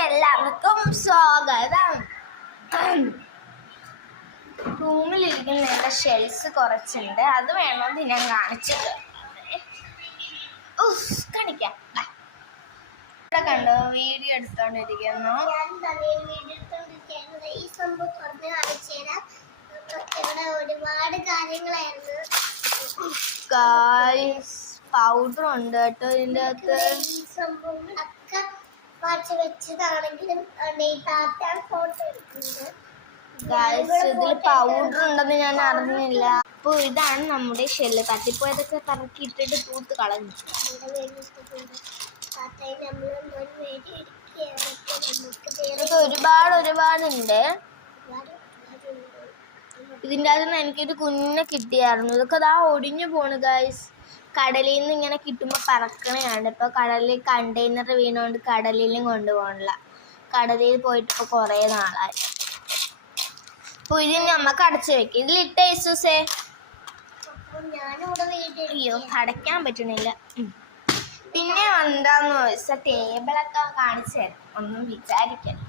വീഡിയോയിലേക്ക് എല്ലാവർക്കും സ്വാഗതം. റൂമിലിരിക്കുന്ന എൻ്റെ ഷെൽസ് കുറച്ചുണ്ട്, അത് വേണമെന്ന് ഞാൻ കാണിച്ചത്. കാണിക്കാം. ഇവിടെ കണ്ടോ, വീഡിയോ എടുത്തോണ്ടിരിക്കുന്നു. ഈ സംഭവം തുറന്ന് കാണിച്ചു തരാം. ഇവിടെ ഒരുപാട് കാര്യങ്ങളായിരുന്നു. പൗഡർ ഉണ്ട് കേട്ടോ ഇതിൻ്റെ അകത്ത്. ഈ സംഭവങ്ങളൊക്കെ വാച്ച് വെച്ചതാണെങ്കിലും ഫോട്ടോ എടുക്കുന്നത്. ഇതിൽ പൗഡർ ഉണ്ടെന്ന് ഞാൻ അറിഞ്ഞില്ല. അപ്പോൾ ഇതാണ് നമ്മുടെ ഷെല്ല്. തട്ടിപ്പോയതൊക്കെ കറക്കിയിട്ടിട്ട് തൂത്ത് കളഞ്ഞു. ഇത് ഒരുപാടുണ്ട്. ഇതിൻ്റെ അകത്ത് എനിക്കൊരു കുഞ്ഞിനെ കിട്ടിയായിരുന്നു. ഇതൊക്കെ അതാ ഒടിഞ്ഞു പോണു ഗൈസ്. കടലിൽ നിന്ന് ഇങ്ങനെ കിട്ടുമ്പോൾ പറക്കണയാണ്. ഇപ്പോൾ കടലിൽ കണ്ടെയ്നർ വീണുകൊണ്ട് കടലിലും കൊണ്ടുപോകണില്ല. കടലിൽ പോയിട്ട് ഇപ്പോൾ കുറേ നാളായി. അപ്പോൾ ഇത് നമുക്ക് അടച്ചു വെക്കാം. ഇതിലിട്ട യേശുസേ. അയ്യോ, അടയ്ക്കാൻ പറ്റണില്ല. പിന്നെ എന്താന്ന് ചോദിച്ചാൽ ടേബിളൊക്കെ കാണിച്ചു തരാം, ഒന്നും വിചാരിക്കണം.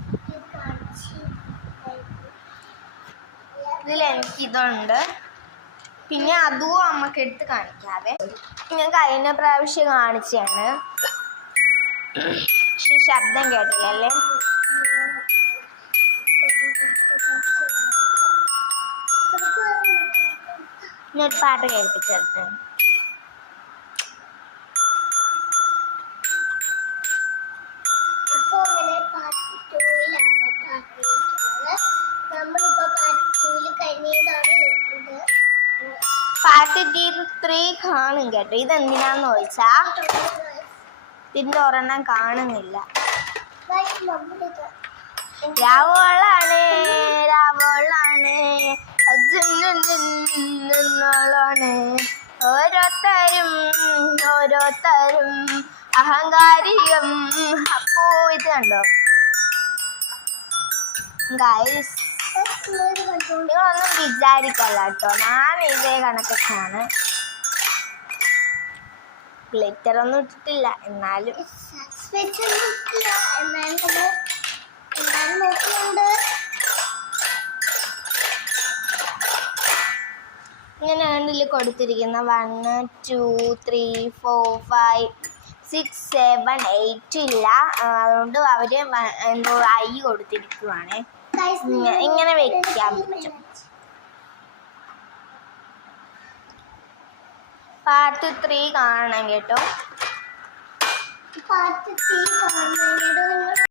ഇതിൽ എനിക്കിതുണ്ട്. പിന്നെ അതും അമ്മക്ക് എടുത്ത് കാണിക്കാവേ. ഞാൻ കഴിഞ്ഞ പ്രാവശ്യം കാണിച്ചാണ്, പക്ഷെ ശബ്ദം കേട്ടില്ലല്ലേ. ഞാൻ പാട്ട് കേൾപ്പിച്ചെടുത്ത്. പാർട്ട് 3 കാണും കേട്ടോ. ഇതെന്തിനാന്ന് ചോദിച്ചാ ഇതിൻ്റെ ഒരെണ്ണം കാണുന്നില്ല. രാവോളാണ് ഓരോരുത്തരും അഹങ്കാരിയും. അപ്പോ ഇത് കണ്ടോ ഗൈസ്, നിങ്ങളൊന്നും വിചാരിക്കല്ല കേട്ടോ, ഞാൻ ഇതേ കണക്കൊക്കെയാണ്. ഗ്ലിറ്റർ ഒന്നും ഇട്ടിട്ടില്ല, എന്നാലും ഇങ്ങനെയാണ് ഇതിൽ കൊടുത്തിരിക്കുന്ന 1 2 3 4 5 6 7 8 ഇല്ല. അതുകൊണ്ട് അവർ എന്തോ ഐ കൊടുത്തിരിക്കുവാണ്. ഇങ്ങനെ വെക്കാൻ പറ്റും. പാർട്ട് 3 കാണണം കേട്ടോ.